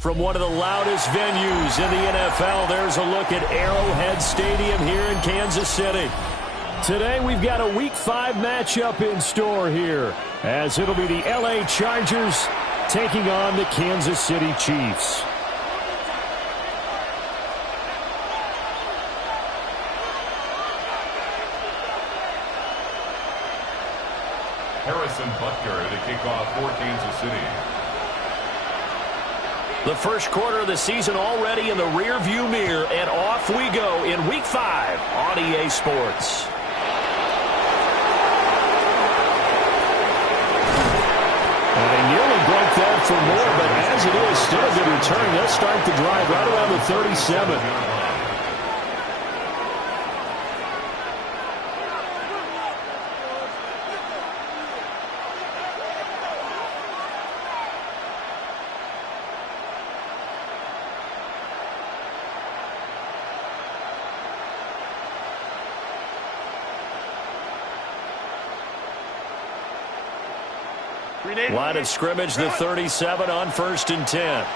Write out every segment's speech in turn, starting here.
From one of the loudest venues in the NFL, there's a look at Arrowhead Stadium here in Kansas City. Today we've got a Week 5 matchup in store here, as it'll be the LA Chargers taking on the Kansas City Chiefs. Harrison Butker to kick off for Kansas City. The first quarter of the season already in the rearview mirror, and off we go in Week 5 on EA Sports. And they nearly broke that for more, but as it is, still a good return. They'll start the drive right around the 37. Line of scrimmage, the 37 on 1st and 10.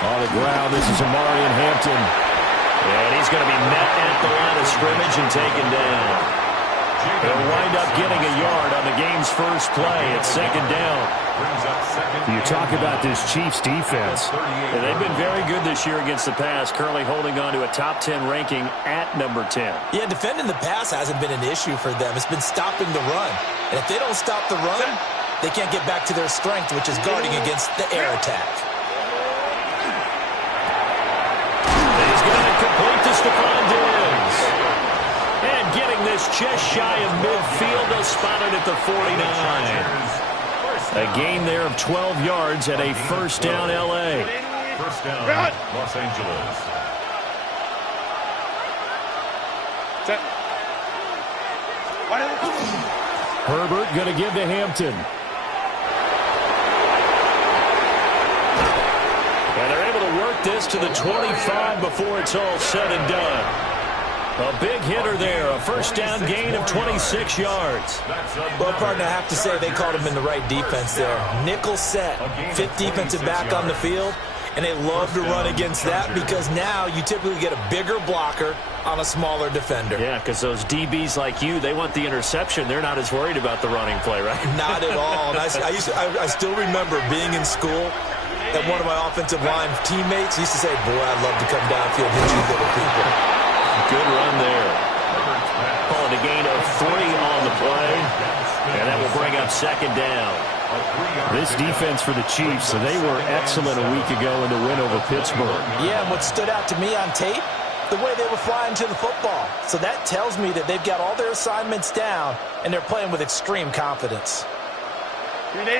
On the ground, this is Amari and Hampton. And he's going to be met at the line of scrimmage and taken down. He'll wind up getting a yard on the game's first play at 2nd down. You talk about this Chiefs defense. And they've been very good this year against the pass, currently holding on to a top 10 ranking at number 10. Yeah, defending the pass hasn't been an issue for them. It's been stopping the run. And if they don't stop the run, they can't get back to their strength, which is guarding against the air attack. He's going to complete to Stephon Diggs. And getting this just shy of midfield, they'll spot it at the 49. A gain there of 12 yards at a first down L.A. First down, Los Angeles. Herbert going to give to Hampton. And they're able to work this to the 25 before it's all said and done. A big hitter there, a first down gain of 26 yards. Well, partner, I have to say they called him in the right defense there. Nickel set, 5th defensive back on the field, and they love to run against that because now you typically get a bigger blocker on a smaller defender. Yeah, because those DBs like you, they want the interception. They're not as worried about the running play, right? Not at all. And I still remember being in school, and one of my offensive line teammates used to say, boy, I'd love to come downfield and hit you little people. Good run there. Calling a gain of 3 on the play. And that will bring up 2nd down. This defense for the Chiefs, they were excellent a week ago in the win over Pittsburgh. Yeah, and what stood out to me on tape, the way they were flying to the football. So that tells me that they've got all their assignments down, and they're playing with extreme confidence.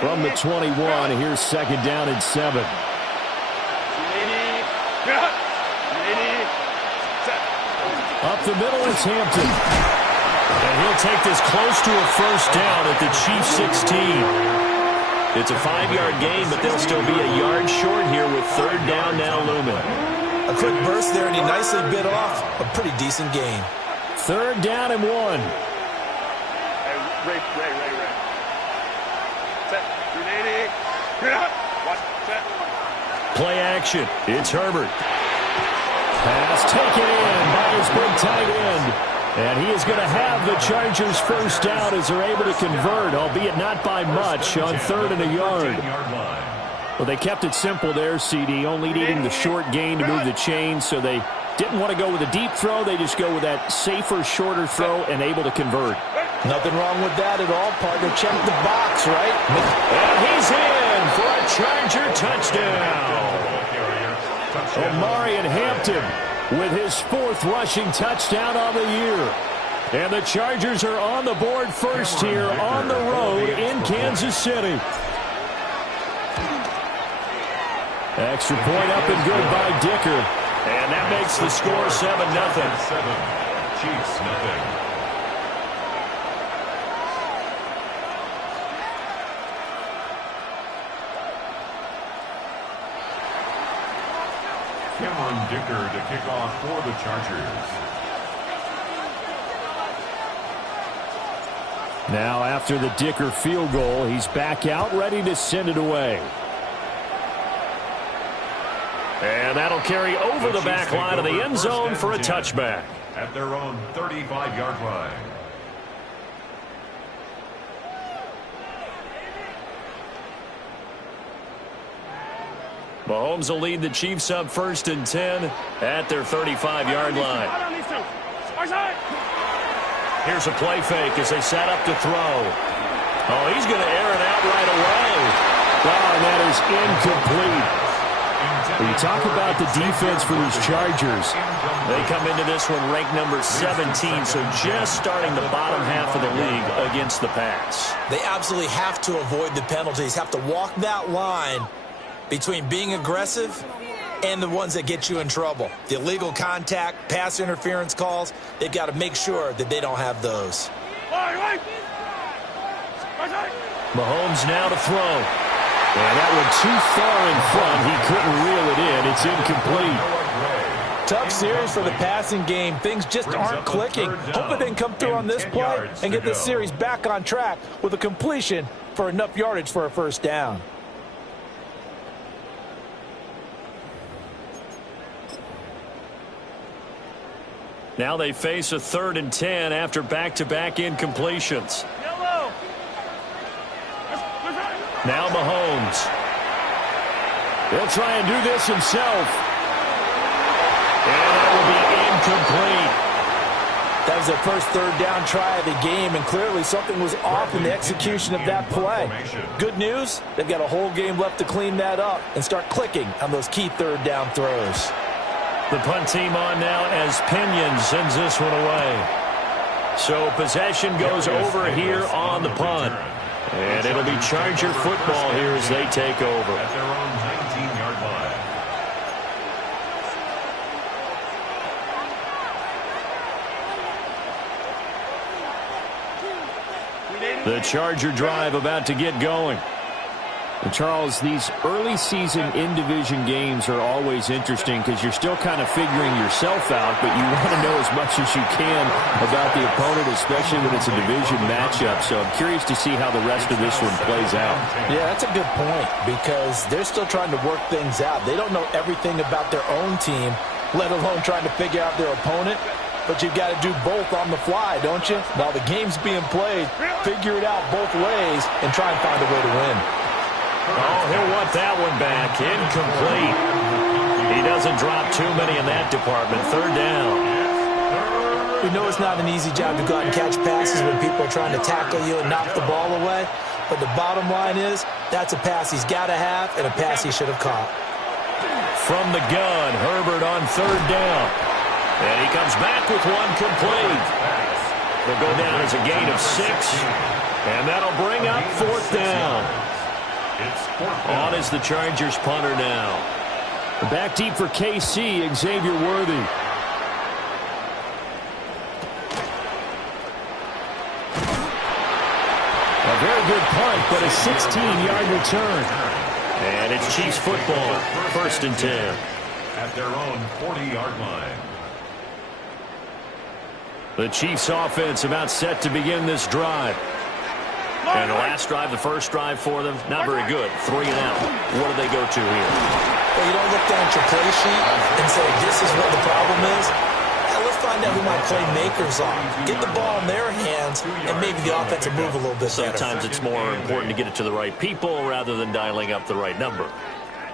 From the 21, here's 2nd down and 7. Up the middle, it's Hampton. And he'll take this close to a first down at the Chiefs 16. It's a 5-yard gain, but they'll still be a yard short here with 3rd down now looming. A quick burst there, and he nicely bit off a pretty decent gain. 3rd down and 1. Ray. Set. Play action. It's Herbert. Pass taken in by his big tight end. And he is going to have the Chargers first down as they're able to convert, albeit not by much, on 3rd and a yard. Well, they kept it simple there, CD, only needing the short gain to move the chain, so they didn't want to go with a deep throw. They just go with that safer, shorter throw and able to convert. Nothing wrong with that at all, partner. Check the box, right? And he's in for a Charger touchdown. Amari and Hampton with his 4th rushing touchdown on the year. And the Chargers are on the board first here on the road in Kansas City. Extra point up and good by Dicker. And that makes the score 7-0. Chiefs, nothing. Cameron Dicker to kick off for the Chargers. Now after the Dicker field goal, he's back out ready to send it away. And that'll carry over the back line of the end zone for a touchback. At their own 35-yard line. Mahomes will lead the Chiefs up 1st and 10 at their 35-yard line. Here's a play fake as they set up to throw. Oh, he's going to air it out right away. Oh, and that is incomplete. When you talk about the defense for these Chargers, they come into this one ranked number 17, so just starting the bottom half of the league against the pass. They absolutely have to avoid the penalties, have to walk that line between being aggressive and the ones that get you in trouble. The illegal contact, pass interference calls, they've got to make sure that they don't have those. Mahomes now to throw. And that one too far in front. He couldn't reel it in. It's incomplete. Tough series for the passing game. Things just aren't clicking. Hope they can come through on this play and get this series back on track with a completion for enough yardage for a first down. Now they face a 3rd and 10 after back-to-back incompletions. Now Mahomes. He'll try and do this himself. And that will be incomplete. That was their first 3rd down try of the game, and clearly something was off in the execution of that play. Good news, they've got a whole game left to clean that up and start clicking on those key 3rd down throws. The punt team on now as Pinion sends this one away. So possession goes over here on the punt. And it'll be Charger football here as they take over. At their own 19-yard line. The Charger drive about to get going. And Charles, these early season in-division games are always interesting because you're still kind of figuring yourself out, but you want to know as much as you can about the opponent, especially when it's a division matchup. So I'm curious to see how the rest of this one plays out. Yeah, that's a good point because they're still trying to work things out. They don't know everything about their own team, let alone trying to figure out their opponent. But you've got to do both on the fly, don't you? While the game's being played, figure it out both ways and try and find a way to win. Oh, he'll want that one back. Incomplete. He doesn't drop too many in that department. 3rd down. We know it's not an easy job to go out and catch passes when people are trying to tackle you and knock the ball away. But the bottom line is that's a pass he's got to have and a pass he should have caught. From the gun, Herbert on 3rd down. And he comes back with one complete. They'll go down as a gain of 6. And that'll bring up 4th down. On is the Chargers punter now. Back deep for KC, Xavier Worthy. A very good punt, but a 16-yard return. And it's Chiefs football, 1st and 10. At their own 40-yard line. The Chiefs offense about set to begin this drive. And the last drive, the first drive for them, not very good. 3 and out. What do they go to here? Well, you don't look down at your play sheet and say, this is what the problem is. Now, let's find out who my playmakers are. Get the ball in their hands, and maybe the offense will move a little bit better. Sometimes it's more important to get it to the right people rather than dialing up the right number.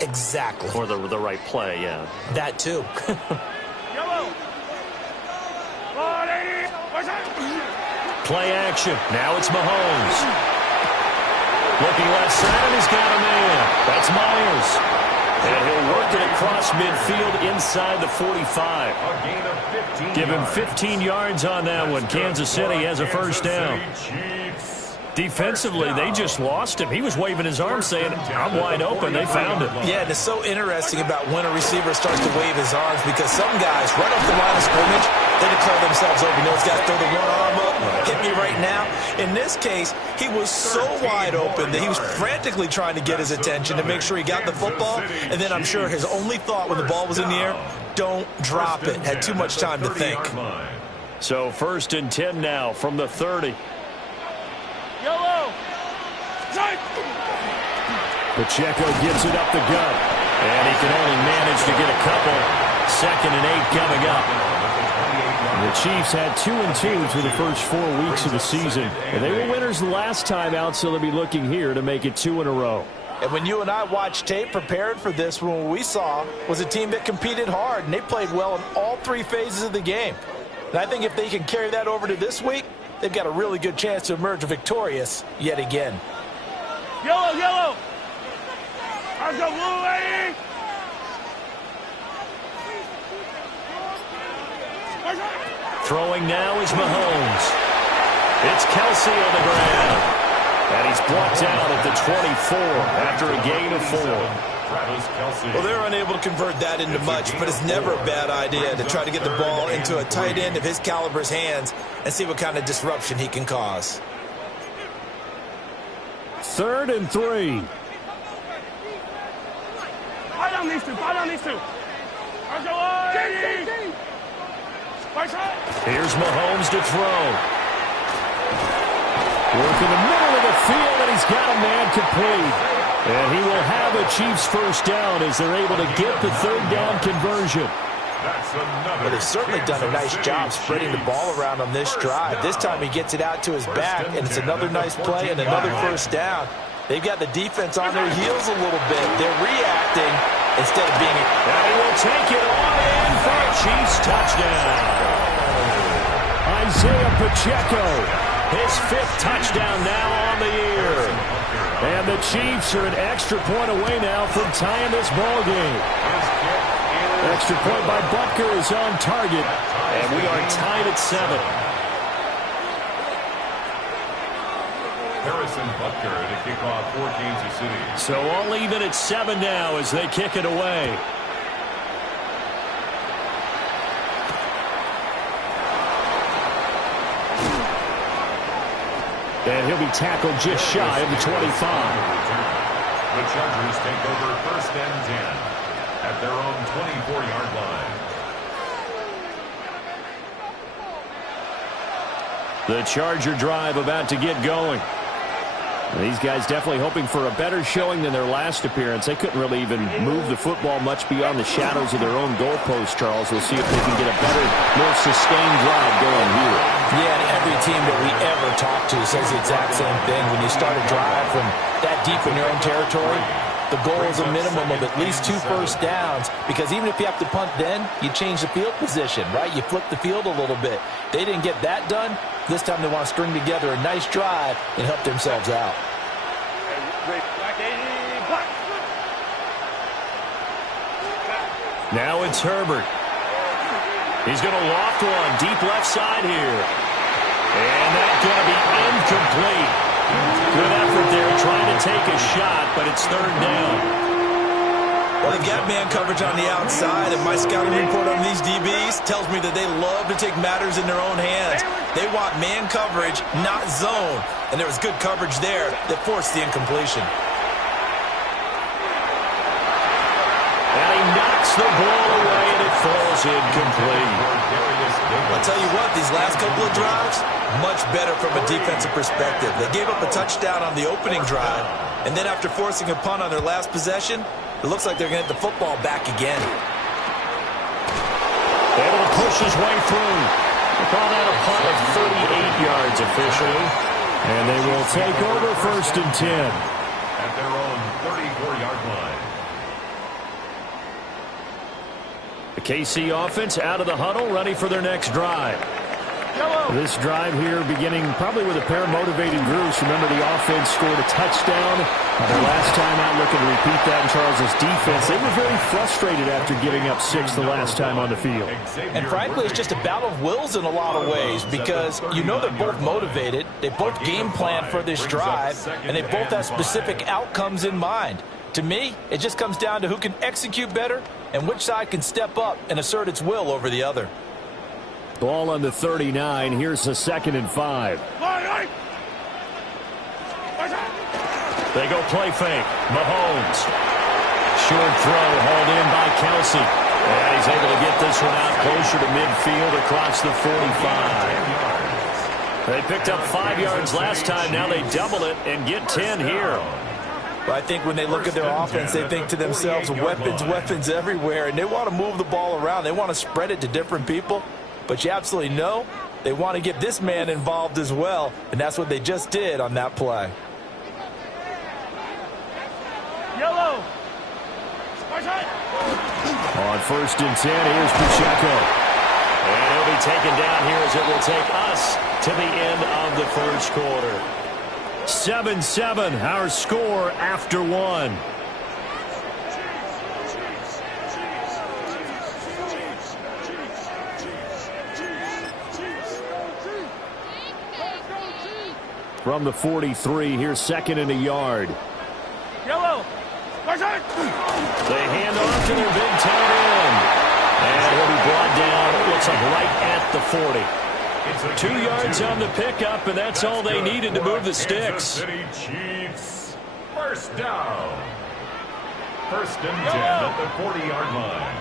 Exactly. Or the right play, yeah. That, too. Play action. Now it's Mahomes. Looking left side, he's got a man. That's Myers. And he'll work it across midfield inside the 45. Give him 15 yards on that one. Kansas City has a first down. Defensively, they just lost him. He was waving his arms saying, I'm wide open. They found him. Yeah, and it's so interesting about when a receiver starts to wave his arms because some guys, right off the line of scrimmage, they declare themselves open. Those guys throw the one arm up, hit me right now. In this case, he was so wide open that he was frantically trying to get his attention to make sure he got the football. And then I'm sure his only thought when the ball was in the air, don't drop it. Had too much time to think. So 1st and 10 now from the 30. Pacheco gives it up the gut. And he can only manage to get a couple. 2nd and 8 coming up. The Chiefs had 2-2 through the first 4 weeks of the season. And they were winners the last time out, so they'll be looking here to make it 2 in a row. And when you and I watched tape prepared for this, what we saw was a team that competed hard, and they played well in all 3 phases of the game. And I think if they can carry that over to this week, they've got a really good chance to emerge victorious yet again. Yellow, yellow! Let's go, blue, lady! Throwing now is Mahomes. It's Kelsey on the ground. And he's blocked out at the 24 after a gain of 4. Well, they're unable to convert that into much, but it's never a bad idea to try to get the ball into a tight end of his caliber's hands and see what kind of disruption he can cause. 3rd and 3. Fight on these two, fight on these two. Let's go, lady! Here's Mahomes to throw. Work in the middle of the field, and he's got a man complete. And he will have a Chiefs first down as they're able to get the 3rd down conversion. But they've certainly done a nice job spreading the ball around on this drive. This time he gets it out to his back, and it's another nice play and another first down. They've got the defense on their heels a little bit. They're reacting instead of being... And he will take it on in for a Chiefs touchdown. Isaiah Pacheco, his 5th touchdown now on the year. And the Chiefs are an extra point away now from tying this ball game. Extra point by Butker is on target, and we are tied at 7. Harrison Butker to kick off for Kansas City. So all even at 7 now as they kick it away. And he'll be tackled just shy of the 25. The Chargers take over 1st and 10 at their own 24-yard line. The Charger drive about to get going. These guys definitely hoping for a better showing than their last appearance. They couldn't really even move the football much beyond the shadows of their own goalpost, Charles. We'll see if they can get a better, more sustained drive going here. Yeah, and every team that we ever talk to says the exact same thing. When you start a drive from that deep in your own territory, the goal is a minimum of at least 2 first downs, because even if you have to punt then, you change the field position, right? You flip the field a little bit. They didn't get that done. This time they want to string together a nice drive and help themselves out. Now it's Herbert. He's going to loft one deep left side here. And that's going to be incomplete. Good effort there trying to take a shot, but it's 3rd down. Well, they've got man coverage on the outside, and my scouting report on these DBs tells me that they love to take matters in their own hands. They want man coverage, not zone. And there was good coverage there that forced the incompletion. And he knocks the ball away, and it falls incomplete. I'll tell you what, these last couple of drives, much better from a defensive perspective. They gave up a touchdown on the opening drive, and then after forcing a punt on their last possession, it looks like they're going to get the football back again. Able to push his way through. They call that a punt of 38 yards officially. And they will take over 1st and 10. At their own 34-yard line. The KC offense out of the huddle, ready for their next drive. This drive here beginning probably with a pair of motivating groups. Remember, the offense scored a touchdown. Their last time out, looking to repeat that in Charles's defense. They were very frustrated after giving up 6 the last time on the field. And frankly, it's just a battle of wills in a lot of ways, because you know they're both motivated. They both game plan for this drive, and they both have specific outcomes in mind. To me, it just comes down to who can execute better and which side can step up and assert its will over the other. Ball on the 39. Here's a 2nd and 5. They go play fake. Mahomes. Short throw hauled in by Kelsey. And he's able to get this one out closer to midfield across the 45. They picked up 5 yards last time. Now they double it and get 10 here. But I think when they look at their offense, they think to themselves, weapons, weapons everywhere, and they want to move the ball around. They want to spread it to different people. But you absolutely know they want to get this man involved as well, and that's what they just did on that play. Yellow. On 1st and 10, here's Pacheco. And he'll be taken down here as it will take us to the end of the first quarter. 7-7, our score after one. From the 43, here's 2nd and a yard. Yellow. They hand off to their big tight end. And he'll be brought down, it looks like right at the 40. 2 yards on the pickup, and that's all they needed to move the sticks. City Chiefs. First down. 1st and 10 at the 40-yard line.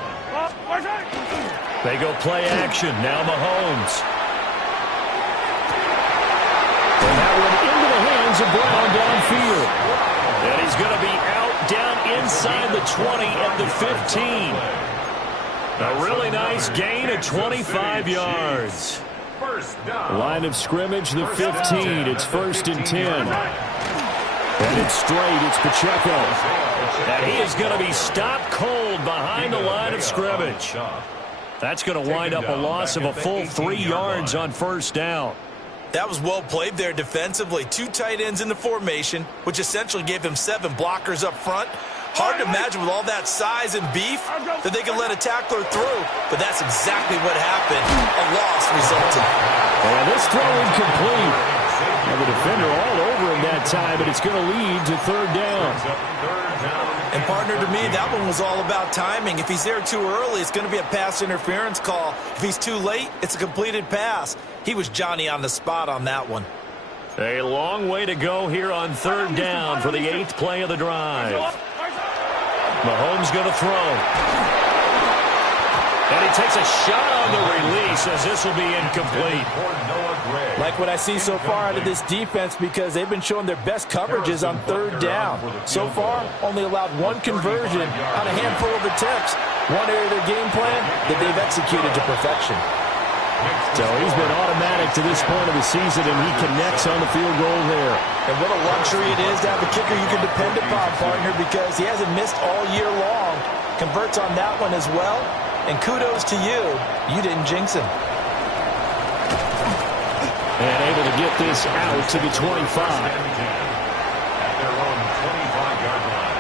They go play action. Now Mahomes. And that one into the hands of Brown downfield. And he's going to be out down inside the 20 and the 15. A really nice gain of 25 yards. Line of scrimmage, the 15. It's 1st and 10. And it's straight. It's Pacheco. And he is going to be stopped cold behind the line of scrimmage. That's going to wind up a loss of a full 3 yards on 1st down. That was well played there defensively. 2 tight ends in the formation, which essentially gave him 7 blockers up front. Hard to imagine with all that size and beef that they can let a tackler through, but that's exactly what happened. A loss resulted. And this throw incomplete. And the defender all over him that time, but it's going to lead to 3rd down. And partner, to me, that one was all about timing. If he's there too early, it's going to be a pass interference call. If he's too late, it's a completed pass. He was Johnny on the spot on that one. A long way to go here on 3rd down for the 8th play of the drive. Mahomes going to throw. And he takes a shot on the release as this will be incomplete. Like what I see so far out of this defense, because they've been showing their best coverages on 3rd down. So far, only allowed 1 conversion on a handful of attempts. One area of their game plan that they've executed to perfection. So he's been automatic to this point of the season, and he connects on the field goal there. And what a luxury it is to have a kicker you can depend upon, partner, because he hasn't missed all year long. Converts on that one as well. And kudos to you. You didn't jinx him. And able to get this out to the 25. At their own 25-yard line.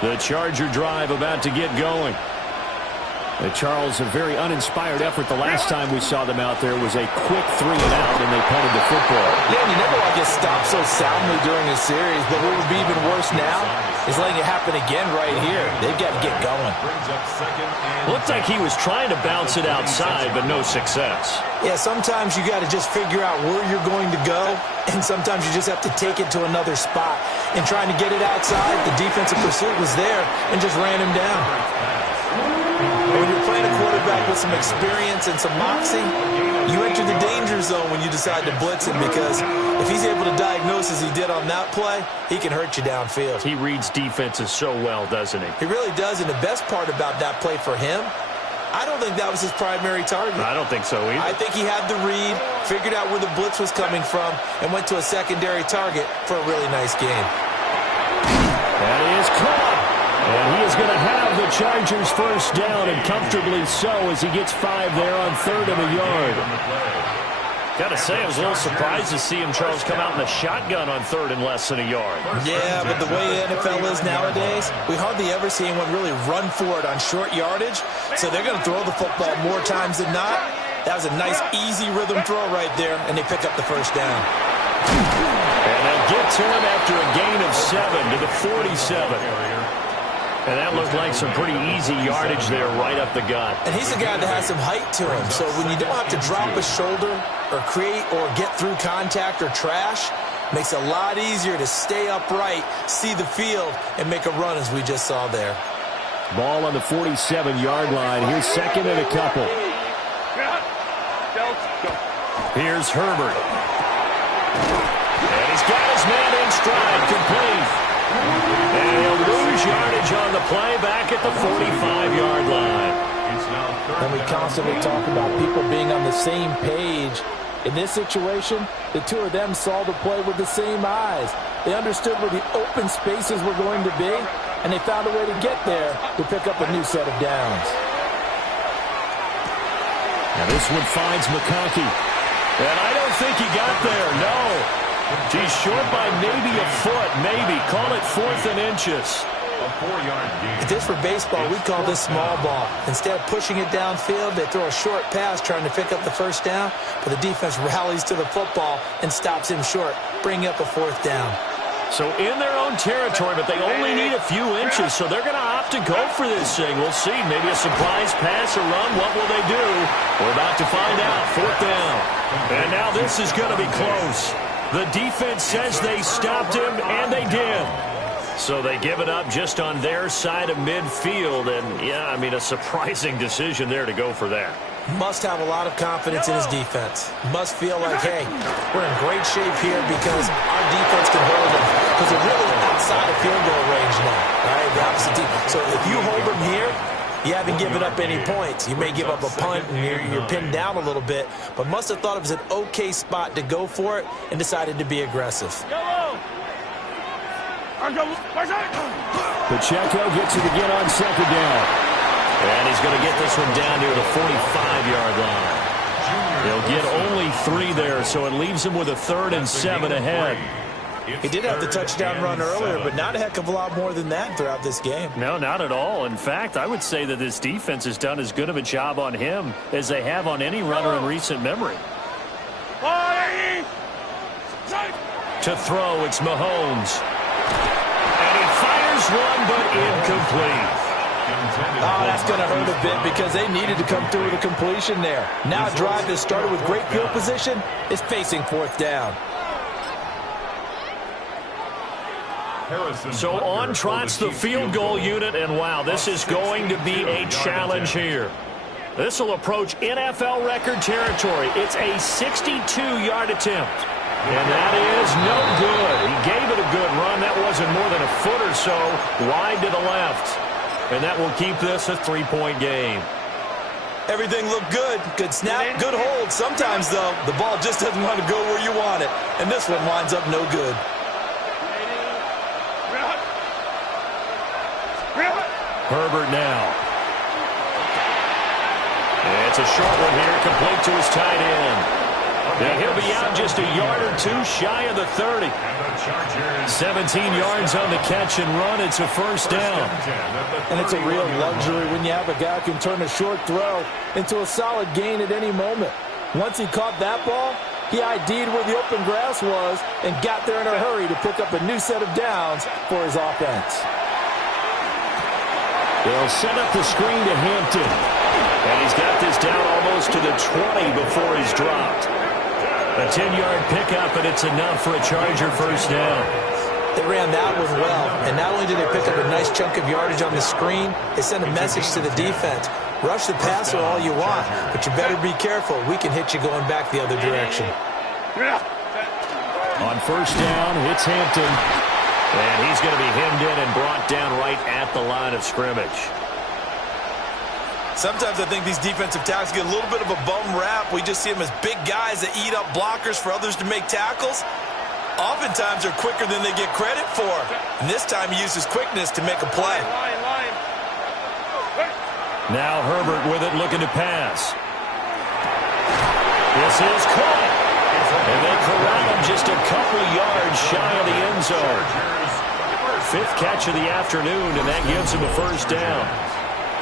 The Charger drive about to get going. Charles, a very uninspired effort. The last time we saw them out there was a quick 3 and out, and they punted the football. Yeah, and you never want to get stopped so soundly during a series, but what would be even worse now is letting it happen again right here. They've got to get going. Looked like he was trying to bounce it outside, but no success. Yeah, sometimes you got to just figure out where you're going to go, and sometimes you just have to take it to another spot. And trying to get it outside, the defensive pursuit was there and just ran him down. When you're playing a quarterback with some experience and some moxie, you enter the danger zone when you decide to blitz him, because if he's able to diagnose as he did on that play, he can hurt you downfield. He reads defenses so well, doesn't he? He really does, and the best part about that play for him, I don't think that was his primary target. I don't think so either. I think he had the read, figured out where the blitz was coming from, and went to a secondary target for a really nice game. That is caught. And he is going to have the Chargers 1st down, and comfortably so, as he gets 5 there on 3rd and a yard. Got to say, I was a little surprised to see him, Charles, come out in the shotgun on 3rd and less than a yard. Yeah, but the way the NFL is nowadays, we hardly ever see anyone really run for it on short yardage, so they're going to throw the football more times than not. That was a nice, easy rhythm throw right there, and they pick up the 1st down. And they'll get to him after a gain of 7 to the 47. And that looked like some pretty easy yardage there right up the gut. And he's a guy that has some height to him, so when you don't have to drop a shoulder or create or get through contact or trash, makes it a lot easier to stay upright, see the field, and make a run as we just saw there. Ball on the 47-yard line. Here's 2nd and a couple. Here's Herbert. And yardage on the play back at the 45-yard line. And we constantly talk about people being on the same page. In this situation, the two of them saw the play with the same eyes. They understood where the open spaces were going to be, and they found a way to get there to pick up a new set of downs. Now this one finds McConkey. And I don't think he got there, no. He's short by maybe a foot, maybe. Call it 4th and inches. A 4-yard gain. If this were baseball, we'd call this small ball. Instead of pushing it downfield, they throw a short pass trying to pick up the first down, but the defense rallies to the football and stops him short, bringing up a 4th down. So in their own territory, but they only need a few inches, so they're going to opt to go for this thing. We'll see. Maybe a surprise pass or run. What will they do? We're about to find out. 4th down. And now this is going to be close. The defense says they stopped him, and they did. So they give it up just on their side of midfield. And, yeah, I mean, a surprising decision there to go for that. Must have a lot of confidence in his defense. Must feel like, hey, we're in great shape here because our defense can hold them. Because they're really outside of field goal range now. Right? The opposite team. So if you hold them here, you haven't given up any points. You may give up a punt and you're pinned down a little bit. But must have thought it was an okay spot to go for it and decided to be aggressive. Pacheco gets it again on 2nd down. And he's going to get this one down near the 45-yard line. He'll get only 3 there, so it leaves him with a 3rd and 7 ahead. He did have the touchdown run earlier, but not a heck of a lot more than that throughout this game. No, not at all. In fact, I would say that this defense has done as good of a job on him as they have on any runner in recent memory. To throw, it's Mahomes. And he fires one, but incomplete. Oh, that's going to hurt a bit because they needed to come through with a completion there. Now a drive that started with great field position is facing 4th down. So on trots the field goal unit, and wow, this is going to be a challenge here. This will approach NFL record territory. It's a 62-yard attempt. And that is no good. He gave it a good run. That wasn't more than a foot or so wide to the left. And that will keep this a 3-point game. Everything looked good. Good snap, good hold. Sometimes, though, the ball just doesn't want to go where you want it. And this one winds up no good. Herbert now. It's a short one here, complete to his tight end. And he'll be out just a yard or two shy of the 30. 17 yards on the catch and run. It's a 1st down. And it's a real luxury when you have a guy who can turn a short throw into a solid gain at any moment. Once he caught that ball, he ID'd where the open grass was and got there in a hurry to pick up a new set of downs for his offense. They'll set up the screen to Hampton. And he's got this down almost to the 20 before he's dropped. A 10-yard pickup, and it's enough for a Charger 1st down. They ran that one well, and not only did they pick up a nice chunk of yardage on the screen, they sent a message to the defense. Rush the passer all you want, but you better be careful. We can hit you going back the other direction. On 1st down, it's Hampton. And he's going to be hemmed in and brought down right at the line of scrimmage. Sometimes I think these defensive tackles get a little bit of a bum rap. We just see them as big guys that eat up blockers for others to make tackles. Oftentimes they're quicker than they get credit for. And this time he uses quickness to make a play. Now Herbert with it, looking to pass. This is caught. And they corral him just a couple yards shy of the end zone. 5th catch of the afternoon, and that gives him a 1st down.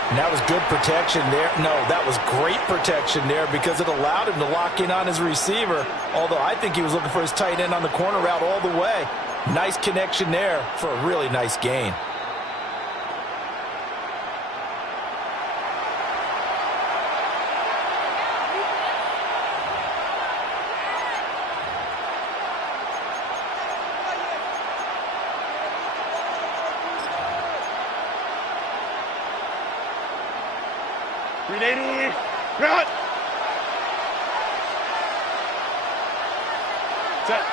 And that was good protection there. No, that was great protection there because it allowed him to lock in on his receiver. Although I think he was looking for his tight end on the corner route all the way. Nice connection there for a really nice gain. Ready, run! Set.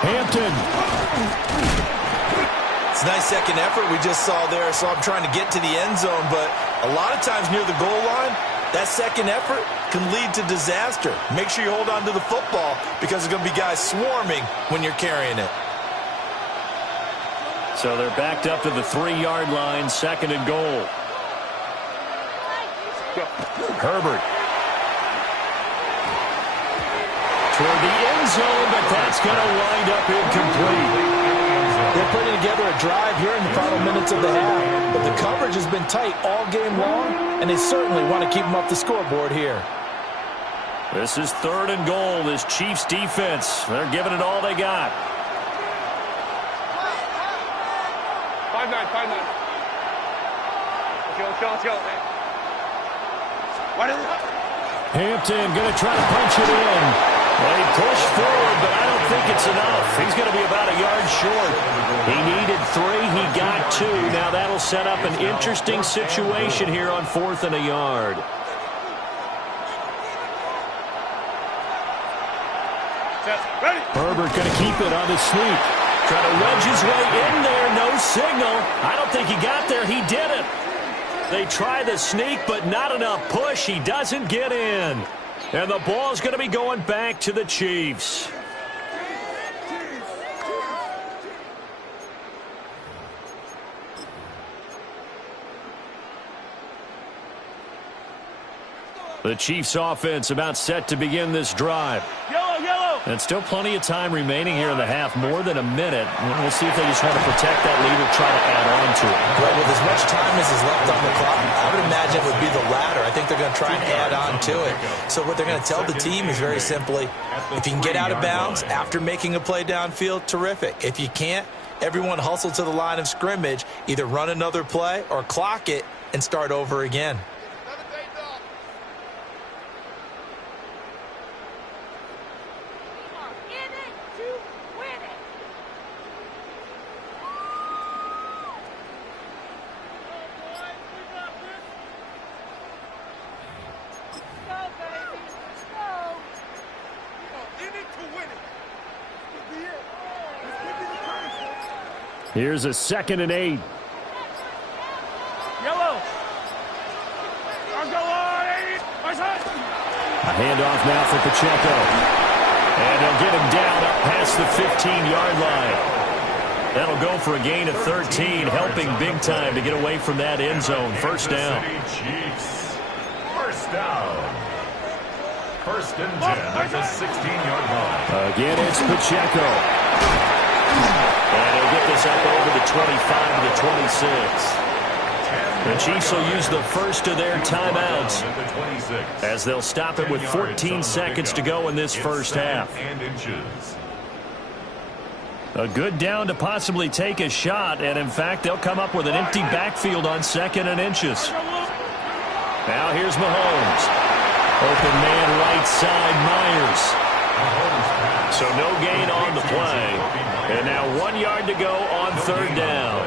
Hampton. It's a nice second effort we just saw there, so I'm trying to get to the end zone, but a lot of times near the goal line, that second effort can lead to disaster. Make sure you hold on to the football because there's going to be guys swarming when you're carrying it. So they're backed up to the 3-yard line, 2nd and goal. Herbert. Toward the end zone, but that's going to wind up incomplete. They're putting together a drive here in the final minutes of the half, but the coverage has been tight all game long, and they certainly want to keep them off the scoreboard here. This is 3rd and goal, this Chiefs defense. They're giving it all they got. 5-9, 5-9. Let's go. Hampton going to try to punch it in. Well, he pushed forward, but I don't think it's enough. He's going to be about a yard short. He needed 3. He got 2. Now that'll set up an interesting situation here on 4th and a yard. Herbert going to keep it on the sneak. Trying to wedge his way in there. No signal. I don't think he got there. He didn't. They try the sneak, but not enough push. He doesn't get in. And the ball's going to be going back to the Chiefs. The Chiefs offense about set to begin this drive. Yellow. And still plenty of time remaining here in the half, more than a minute. We'll see if they just want to protect that lead or try to add on to it. Well, with as much time as is left on the clock, I would imagine it would be the latter. I think they're going to try and add on to it. So what they're going to tell the team is very simply, if you can get out of bounds after making a play downfield, terrific. If you can't, everyone hustle to the line of scrimmage, either run another play or clock it and start over again. Here's a 2nd and 8. Yellow. GOI. A handoff now for Pacheco. And they'll get him down up past the 15-yard line. That'll go for a gain of 13, helping big time to get away from that end zone. 1st down. Chiefs. 1st down. 1st and 10 at the 16-yard line. Again, it's Pacheco. And he'll get this up over the 25 to the 26. The Chiefs will use the first of their timeouts as they'll stop it with 14 seconds to go in this first half. A good down to possibly take a shot, and in fact, they'll come up with an empty backfield on 2nd and inches. Now here's Mahomes. Open man right side, Myers. So no gain on the play. And now 1 yard to go on 3rd down.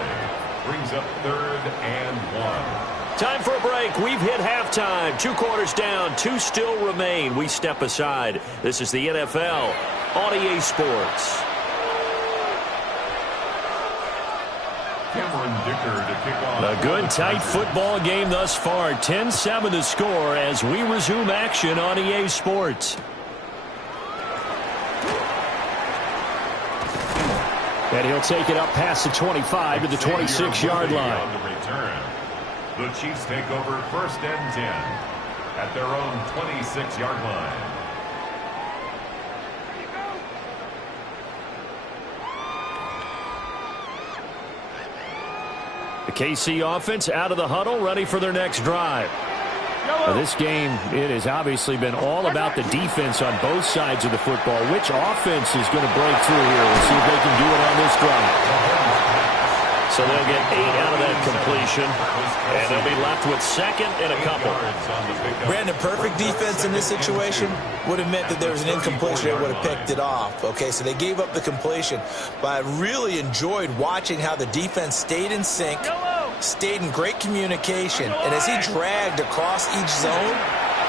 Brings up 3rd and 1. Time for a break. We've hit halftime. 2 quarters down. 2 still remain. We step aside. This is the NFL on EA Sports. A good tight football game thus far. 10-7 to score as we resume action on EA Sports. And he'll take it up past the 25 to the 26-yard line. The Chiefs take over 1st and 10 at their own 26-yard line. The KC offense out of the huddle, ready for their next drive. This game, it has obviously been all about the defense on both sides of the football. Which offense is going to break through here? We'll see if they can do it on this drive. So they'll get 8 out of that completion, and they'll be left with 2nd and a couple. Brandon, perfect defense in this situation would have meant that there was an incompletion. They would have picked it off. Okay, so they gave up the completion. But I really enjoyed watching how the defense stayed in sync, stayed in great communication, and as he dragged across each zone,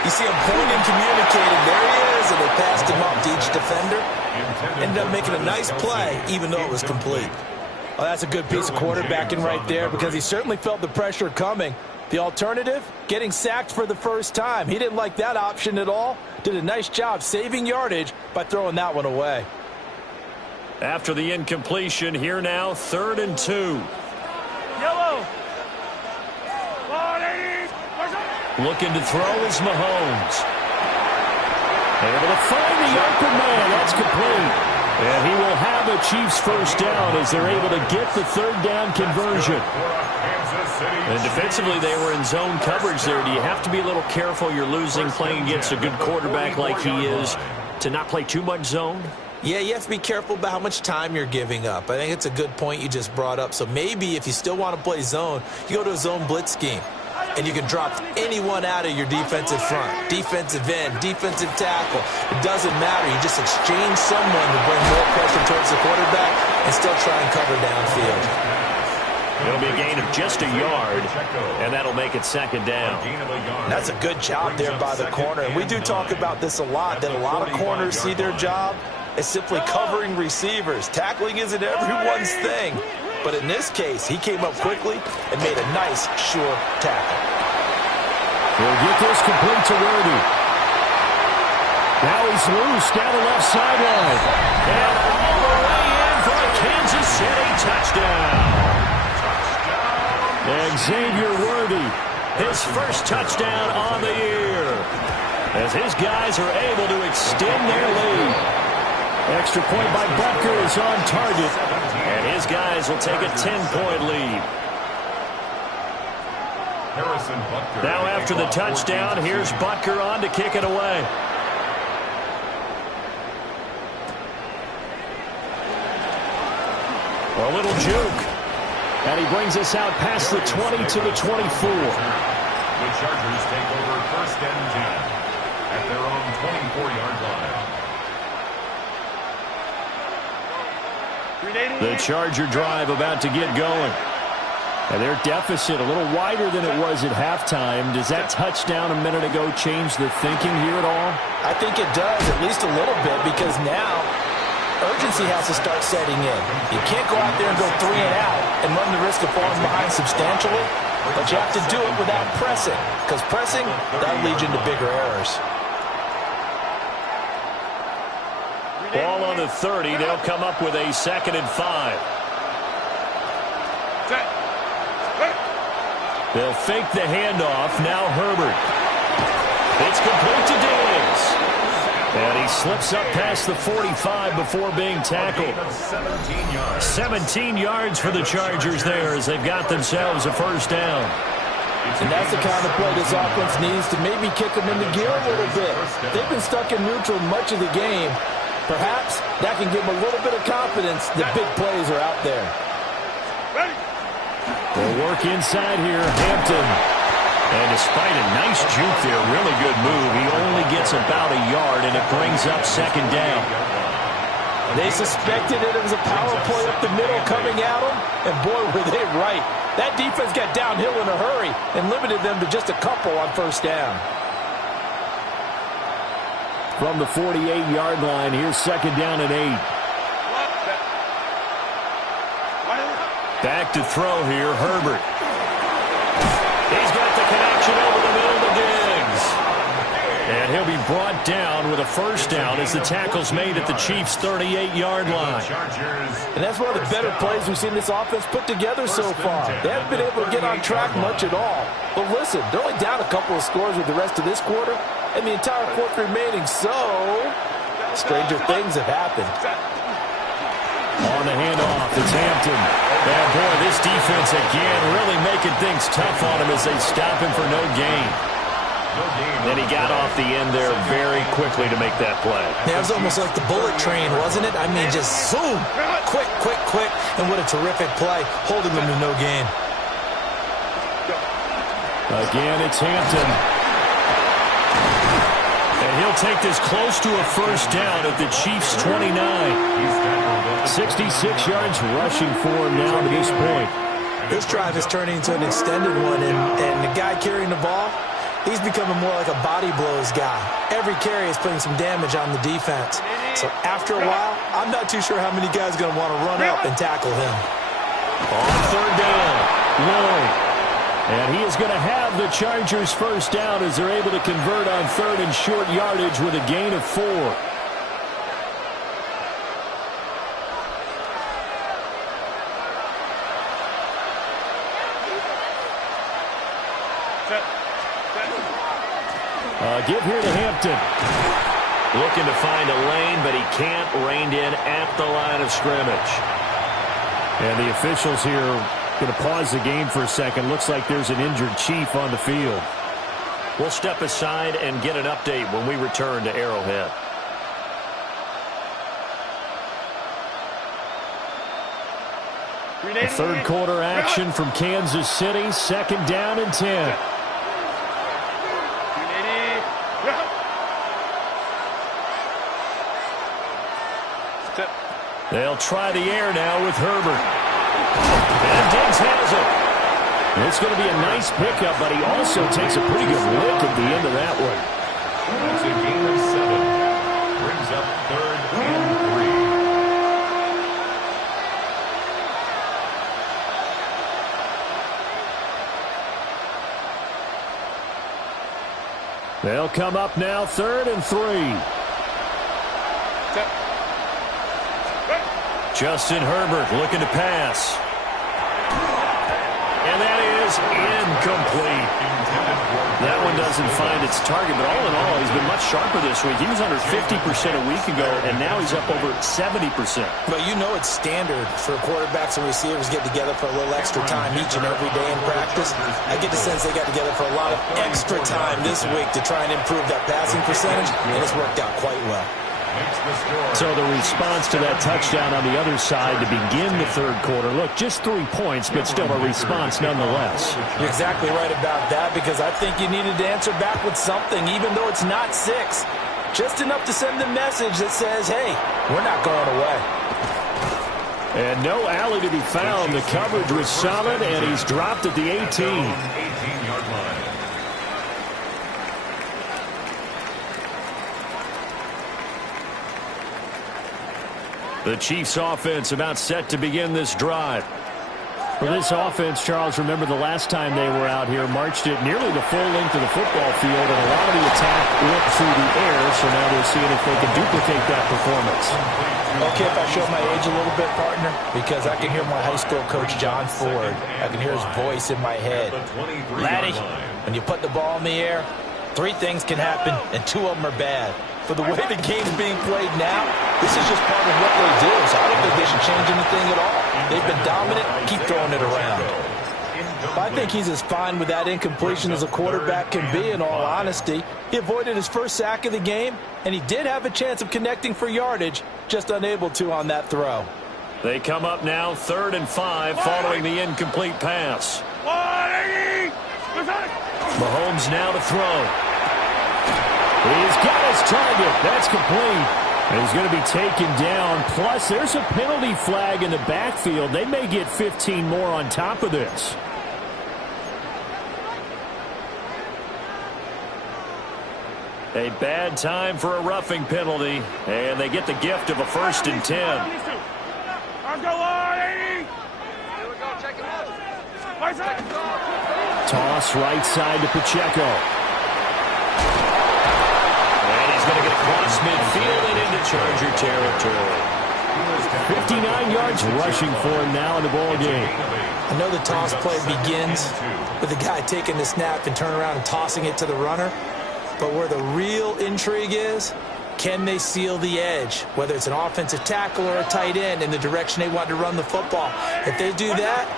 you see him pointing, communicating. There he is, and they passed him off to each defender. Ended up making a nice play, even though it was complete. Oh, that's a good piece of quarterbacking right there because he certainly felt the pressure coming. The alternative, getting sacked for the first time. He didn't like that option at all. Did a nice job saving yardage by throwing that one away. After the incompletion, here now, 3rd and 2. Yellow. Looking to throw is Mahomes. Able to find the open man. That's complete. And he will have a Chiefs first down as they're able to get the 3rd down conversion. And defensively, they were in zone coverage there. Do you have to be a little careful? You're losing playing against a good quarterback like he is to not play too much zone? Yeah, you have to be careful about how much time you're giving up. I think it's a good point you just brought up. So maybe if you still want to play zone, you go to a zone blitz scheme. And you can drop anyone out of your defensive front, defensive end, defensive tackle. It doesn't matter. You just exchange someone to bring more pressure towards the quarterback and still try and cover downfield. It'll be a gain of just a yard, and that'll make it 2nd down. That's a good job there by the corner. And we do talk about this a lot, that a lot of corners see their job as simply covering receivers. Tackling isn't everyone's thing. But in this case, he came up quickly and made a nice, sure tackle. He'll get this complete to Worthy. Now he's loose down the left sideline. And all the way in for a Kansas City touchdown. And Xavier Worthy, his first touchdown on the year. As his guys are able to extend their lead. Extra point by Butker is on target. And his guys will take a 10-point lead. Now after the touchdown, here's Butker on to kick it away. A little juke. And he brings us out past the 20 to the 24. The Chargers take over 1st and 10 at their own 24-yard line. The Charger drive about to get going. And their deficit a little wider than it was at halftime. Does that touchdown a minute ago change the thinking here at all? I think it does, at least a little bit, because now urgency has to start setting in. You can't go out there and go 3 and out and run the risk of falling behind substantially, but you have to do it without pressing, because pressing, that'll lead you into bigger errors. Ball on the 30. They'll come up with a 2nd and 5. They'll fake the handoff. Now Herbert. It's complete to Diggs. And he slips up past the 45 before being tackled. 17 yards for the Chargers there as they've got themselves a first down. And that's the kind of play this offense needs to maybe kick them into gear a little bit. They've been stuck in neutral much of the game. Perhaps that can give them a little bit of confidence that big plays are out there. They'll work inside here. Hampton. And despite a nice juke there, really good move, he only gets about a yard, and it brings up 2nd down. They suspected it was a power play up the middle coming at them, and boy, were they right. That defense got downhill in a hurry and limited them to just a couple on 1st down. From the 48-yard line, here's 2nd down and 8. Back to throw here, Herbert. He's got the connection over the middle to Diggs. And he'll be brought down with a first down as the tackle's made at the Chiefs' 38-yard line. And that's one of the better plays we've seen this offense put together so far. They haven't been able to get on track much at all. But listen, they're only down a couple of scores with the rest of this quarter, and the entire 4th remaining, so stranger things have happened. On the handoff, it's Hampton. And boy, this defense again really making things tough on him as they stop him for no gain. Then he got off the end there very quickly to make that play. Yeah, it was almost like the bullet train, wasn't it? I mean, just zoom, quick, quick, quick, and what a terrific play, holding them to no gain. Again, it's Hampton. And he'll take this close to a first down at the Chiefs' 29. 66 yards rushing for him now to this point. This drive is turning into an extended one, and the guy carrying the ball, he's becoming more like a body blows guy. Every carry is putting some damage on the defense. So after a while, I'm not too sure how many guys are going to want to run up and tackle him. On third down, Lloyd. And he is going to have the Chargers first down as they're able to convert on third and short yardage with a gain of 4. Give here to Hampton. Looking to find a lane, but he can't. Reined in at the line of scrimmage. And the officials here going to pause the game for a second. Looks like there's an injured Chief on the field. We'll step aside and get an update when we return to Arrowhead. A third quarter action from Kansas City. Second down and 10. They'll try the air now with Herbert. And Diggs has it. It's going to be a nice pickup, but he also takes a pretty good lick at the end of that one. That's a gain of 7. Brings up third and 3. They'll come up now, third and 3. Justin Herbert looking to pass. And that is incomplete. That one doesn't find its target, but all in all, he's been much sharper this week. He was under 50% a week ago, and now he's up over 70%. But you know it's standard for quarterbacks and receivers get together for a little extra time each and every day in practice. I get the sense they got together for a lot of extra time this week to try and improve that passing percentage, and it's worked out quite well. So the response to that touchdown on the other side to begin the third quarter. Look, just 3 points, but still a response nonetheless. You're exactly right about that, because I think you needed to answer back with something, even though it's not 6. Just enough to send a message that says, hey, we're not going away. And no alley to be found. The coverage was solid, and he's dropped at the 18. 18-yard line. The Chiefs offense about set to begin this drive. For this offense, Charles, remember the last time they were out here, marched it nearly the full length of the football field, and a lot of the attack went through the air, so now they're seeing if they can duplicate that performance. Okay, if I show my age a little bit, partner, because I can hear my high school coach, John Ford. I can hear his voice in my head. Laddie, when you put the ball in the air, 3 things can happen, and 2 of them are bad. For the way the game's being played now, this is just part of what they do, so I don't think they should change anything at all. They've been dominant. Keep throwing it around. I think he's as fine with that incompletion as a quarterback can be, in all honesty. He avoided his first sack of the game, and he did have a chance of connecting for yardage, just unable to on that throw. They come up now, 3rd and 5, following the incomplete pass. Mahomes now to throw. He's got his target. That's complete. And he's going to be taken down. Plus, there's a penalty flag in the backfield. They may get 15 more on top of this. A bad time for a roughing penalty. And they get the gift of a 1st and 10. Toss right side to Pacheco. Going to get across midfield and into Charger territory. 59 yards rushing for him now in the ball game. I know the toss play begins with the guy taking the snap and turning around and tossing it to the runner. But where the real intrigue is, can they seal the edge? Whether it's an offensive tackle or a tight end in the direction they want to run the football. If they do that,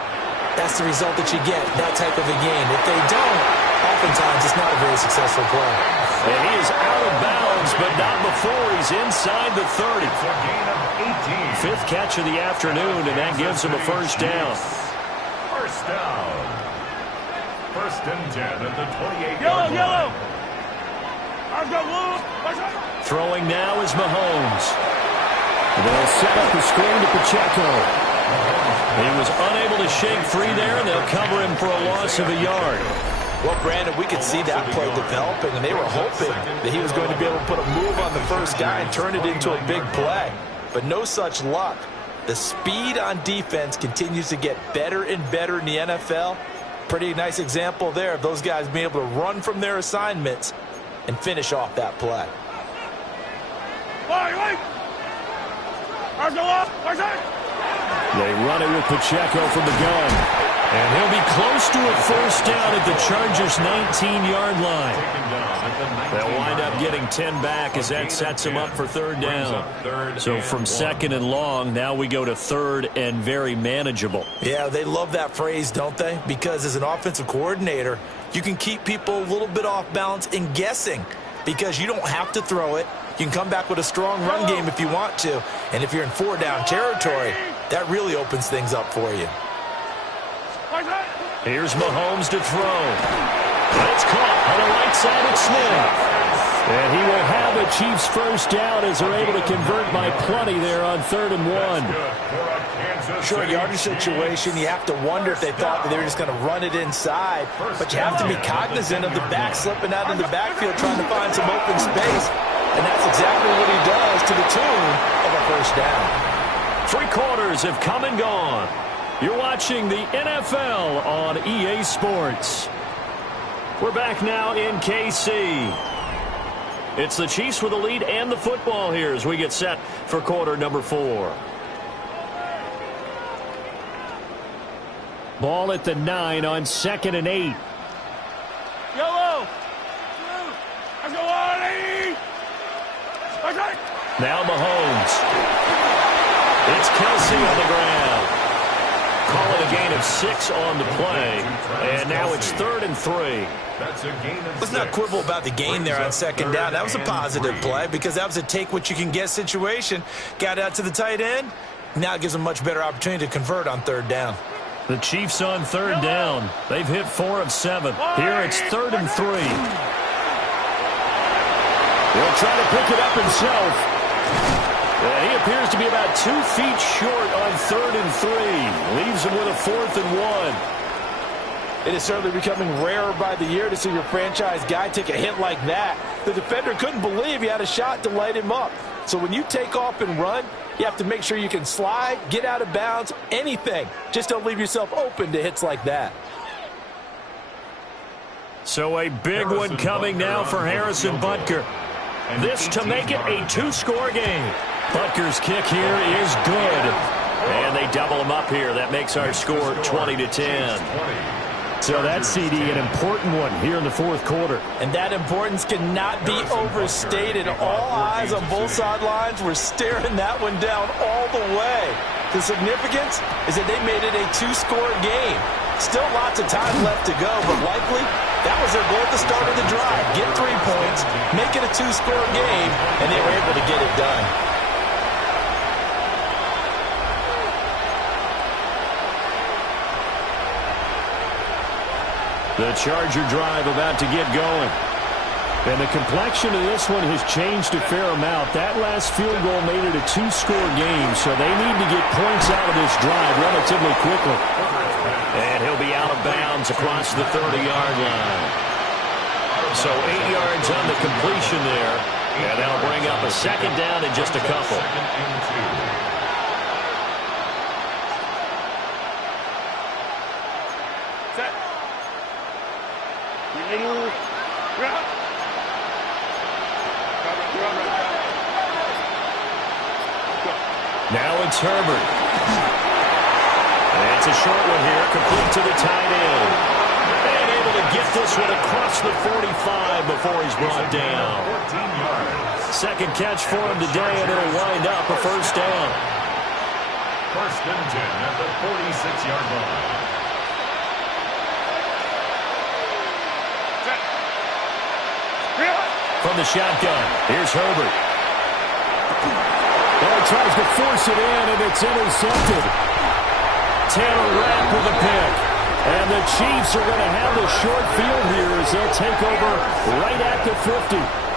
that's the result that you get, that type of a game. If they don't, oftentimes it's not a very successful play. And he is out of bounds, but not before he's inside the 30. 5th catch of the afternoon, and that gives him a 1st down. 1st down. 1st and 10 at the 28-yard line. Throwing now is Mahomes. They'll set up the screen to Pacheco. He was unable to shake free there, and they'll cover him for a loss of a yard. Well, Brandon, we could see that play developing, and they were hoping that he was going to be able to put a move on the first guy and turn it into a big play. But no such luck. The speed on defense continues to get better and better in the NFL. Pretty nice example there of those guys being able to run from their assignments and finish off that play. They run it with Pacheco from the gun. And he'll be close to a first down at the Chargers' 19-yard line. They'll wind up getting 10 back as that sets them up for third down. So from second and long, now we go to third and very manageable. Yeah, they love that phrase, don't they? Because as an offensive coordinator, you can keep people a little bit off balance and guessing because you don't have to throw it. You can come back with a strong run game if you want to. And if you're in four-down territory, that really opens things up for you. Here's Mahomes to throw. It's caught on the right side of Smith. And he will have a Chiefs first down as they're able to convert by plenty there on 3rd and 1. Short yardage situation, you have to wonder if they thought that they were just going to run it inside. But you have to be cognizant of the back slipping out in the backfield trying to find some open space. And that's exactly what he does to the tune of a first down. 3 quarters have come and gone. You're watching the NFL on EA Sports. We're back now in KC. It's the Chiefs with the lead and the football here as we get set for quarter number 4. Ball at the 9 on 2nd and 8. Yellow. Now Mahomes. It's Kelsey on the ground. Call it a gain of 6 on the play. And now it's 3rd and 3. Let's not quibble about the gain there on 2nd down. That was a positive play because that was a take-what-you-can-get situation. Got out to the tight end. Now it gives them a much better opportunity to convert on 3rd down. The Chiefs on 3rd down. They've hit 4 of 7. Here it's 3rd and 3. He'll try to pick it up himself. And he appears to be about 2 feet short on 3rd and 3. Leaves him with a 4th and 1. It is certainly becoming rarer by the year to see your franchise guy take a hit like that. The defender couldn't believe he had a shot to light him up. So when you take off and run, you have to make sure you can slide, get out of bounds, anything. Just don't leave yourself open to hits like that. So a big one coming now for Harrison Butker. This to make it a 2-score game. Butker's kick here is good. And they double him up here. That makes our score 20-10. So that's, CD, an important one here in the 4th quarter. And that importance cannot be overstated. All eyes on both sidelines were staring that one down all the way. The significance is that they made it a 2-score game. Still lots of time left to go, but likely that was their goal at the start of the drive. Get 3 points, make it a 2-score game, and they were able to get it done. The Charger drive about to get going. And the complexion of this one has changed a fair amount. That last field goal made it a 2-score game, so they need to get points out of this drive relatively quickly. And he'll be out of bounds across the 30-yard line. So 8 yards on the completion there. And that'll bring up a 2nd down in just a couple. Now it's Herbert. And it's a short one here, complete to the tight end. And able to get this one across the 45 before he's brought down. 2nd catch for him today, and it'll wind up a first down. 1st and 10 at the 46-yard line. From the shotgun, here's Herbert. He tries to force it in, and it's intercepted. Taylor Rapp with a pick. And the Chiefs are going to have the short field here as they'll take over right at the 50.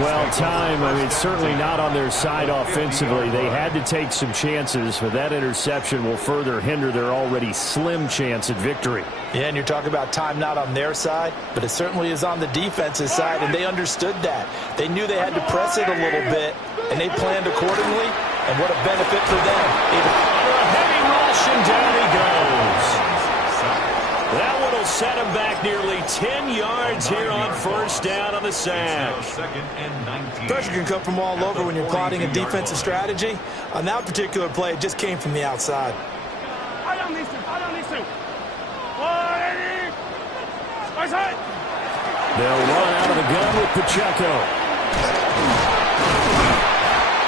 Well, time, I mean, certainly not on their side offensively. They had to take some chances, but that interception will further hinder their already slim chance at victory. Yeah, and you're talking about time not on their side, but it certainly is on the defense's side, and they understood that. They knew they had to press it a little bit, and they planned accordingly, And what a benefit for them. A heavy rush, and down he goes. That one will set him back nearly 10 yards here on first down on the sack. Pressure can come from all over when you're plotting a defensive strategy. On that particular play, it just came from the outside. They'll run out of the gun with Pacheco.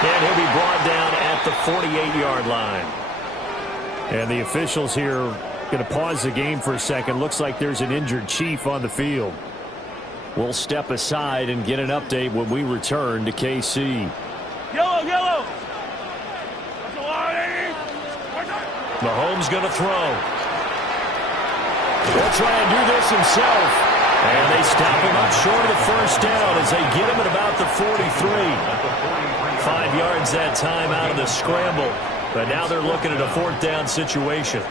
And he'll be brought down at the 48-yard line. And the officials here going to pause the game for a second. Looks like there's an injured Chief on the field. We'll step aside and get an update when we return to KC. Yellow. Mahomes going to throw. He'll try and do this himself. And they stop him up short of the first down as they get him at about the 43. 5 yards that time out of the scramble. But now they're looking at a fourth down situation.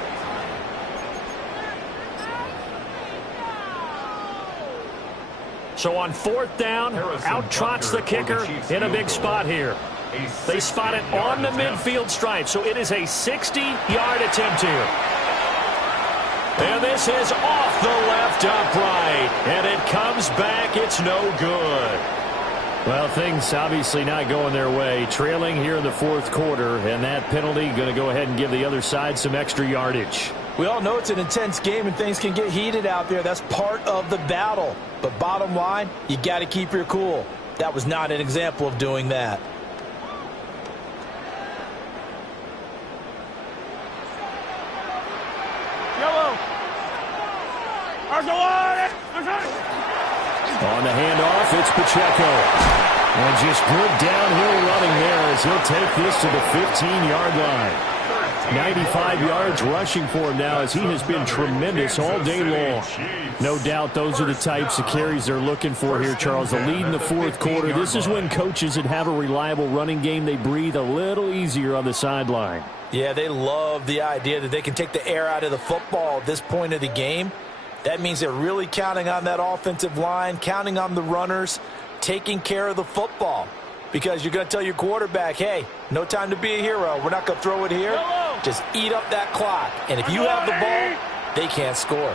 So on fourth down, out trots the kicker in a big spot here. They spot it on the midfield stripe, so it is a 60-yard attempt here. And this is off the left upright, and it comes back. It's no good. Well, things obviously not going their way. Trailing here in the fourth quarter, and that penalty going to go ahead and give the other side some extra yardage. We all know it's an intense game and things can get heated out there. That's part of the battle. But bottom line, you got to keep your cool. That was not an example of doing that. Yellow. On the handoff, it's Pacheco. And just good downhill running there as he'll take this to the 15-yard line. 95 yards rushing for him now as he has been tremendous all day long. No doubt those are the types of carries they're looking for here, Charles. The lead in the fourth quarter. This is when coaches that have a reliable running game, they breathe a little easier on the sideline. Yeah, they love the idea that they can take the air out of the football at this point of the game. That means they're really counting on that offensive line, counting on the runners, taking care of the football. Because you're going to tell your quarterback, hey, no time to be a hero. We're not going to throw it here. Just eat up that clock. And if you have the ball, they can't score.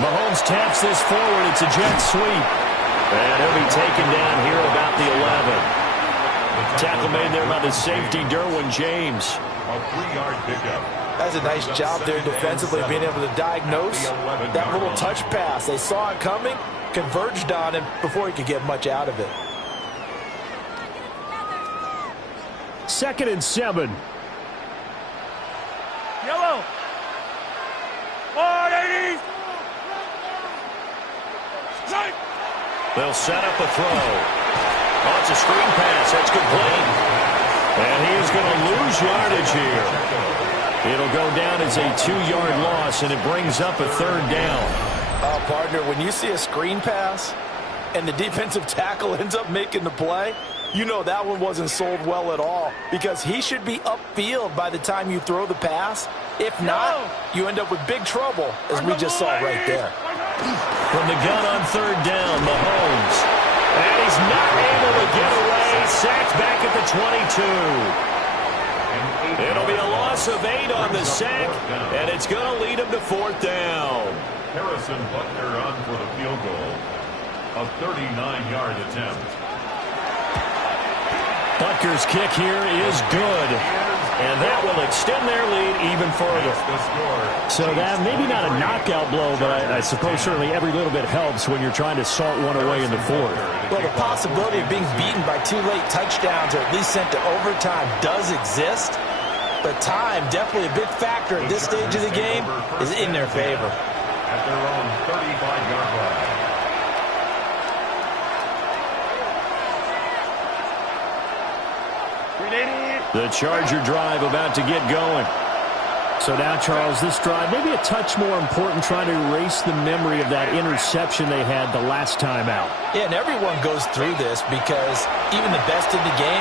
Mahomes taps this forward. It's a jet sweep. And he'll be taken down here at about the 11. Tackle made there by the safety, Derwin James. A 3-yard pickup. That's a nice job there defensively, being able to diagnose that little touch pass. They saw it coming, converged on him before he could get much out of it. 2nd and 7. Yellow. 480. They'll set up a throw. Oh, it's a screen pass. That's complete. And he is going to lose yardage here. It'll go down as a 2-yard loss, and it brings up a 3rd down. Partner, when you see a screen pass and the defensive tackle ends up making the play, you know that one wasn't sold well at all, because he should be upfield by the time you throw the pass. If not, you end up with big trouble, as we just saw right there. From the gun on 3rd down, Mahomes. And he's not able to get away. Sacked back at the 22. It'll be a loss of 8 on the sack, and it's going to lead him to 4th down. Harrison Butker on for the field goal. A 39-yard attempt. Butker's kick here is good, and that will extend their lead even further. So that maybe not a knockout blow, but I suppose certainly every little bit helps when you're trying to salt one away in the fourth. Well, the possibility of being beaten by 2 late touchdowns or at least sent to overtime does exist, but time, definitely a big factor at this stage of the game, is in their favor. At their own 35-yard line. The Charger drive about to get going. So now, Charles, this drive maybe a touch more important, trying to erase the memory of that interception they had the last time out. Yeah, and everyone goes through this because even the best in the game,